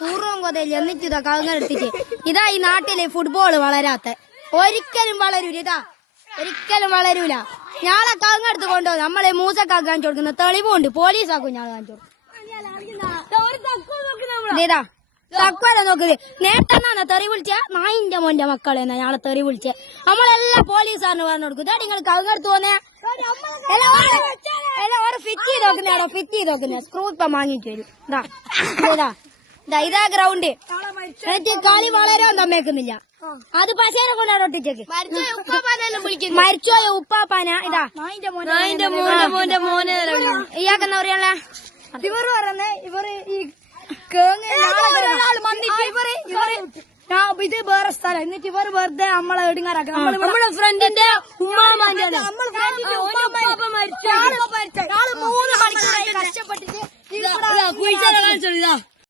പൂർവ്വം കൊതയിൽ എന്നിട്ട് ഇതാ കവുങ്ങെടുത്തിട്ട് ഇതാ ഈ നാട്ടില് ഫുട്ബോള് വളരാത്ത ഒരിക്കലും വളരൂല ഒരിക്കലും വളരൂല. ഞാളെ കവുങ്ങെടുത്ത് കൊണ്ടുപോകും നമ്മളെ മൂസക്കാക്ക് കാണിച്ചു കൊടുക്കുന്ന തെളിവുണ്ട്. പോലീസാക്കും ഞാളെ കാണിച്ചു കൊടുക്കും. ഇതാ തക്കുവരെ നോക്കുന്നത് നേരത്തെ എന്നാ തെറി വിളിച്ച നായിന്റെ മോന്റെ മക്കളെന്നാ ഞാളെ തെറി വിളിച്ച. നമ്മളെല്ലാം പോലീസാറിന് പറഞ്ഞു കൊടുക്കും. ഇതാ നിങ്ങൾ കവുങ്ങെടുത്ത് പോന്നേ ഫിറ്റ് ചെയ്ത് നോക്കുന്നേടോ ഫിറ്റ് ചെയ്ത് നോക്കുന്നേ സ്ക്രൂ ഇപ്പൊ വാങ്ങിട്ട് വരും. ഇതാ ഗ്രൗണ്ട് എന്നിട്ട് കളി വളരാൻ തമ്മേക്കുന്നില്ല. അത് പശേനെ കൊണ്ടാണ് ഒട്ടിച്ചേക്ക് മരിച്ചോയ ഉപ്പാപ്പാന. ഇതാ ഇയാൾക്കെന്താ പറയാനുള്ള ഇവർ പറയുന്നേ ഇവര് ഈ ഇത് വേറെ സ്ഥലം എന്നിട്ട് ഇവർ വെറുതെ നമ്മളെ ഇടുങ്ങാറാക്കണം. നമ്മുടെ ഫ്രണ്ടിന്റെ ഉമ്മാമാന്റെ കഷ്ടപ്പെട്ടിട്ട്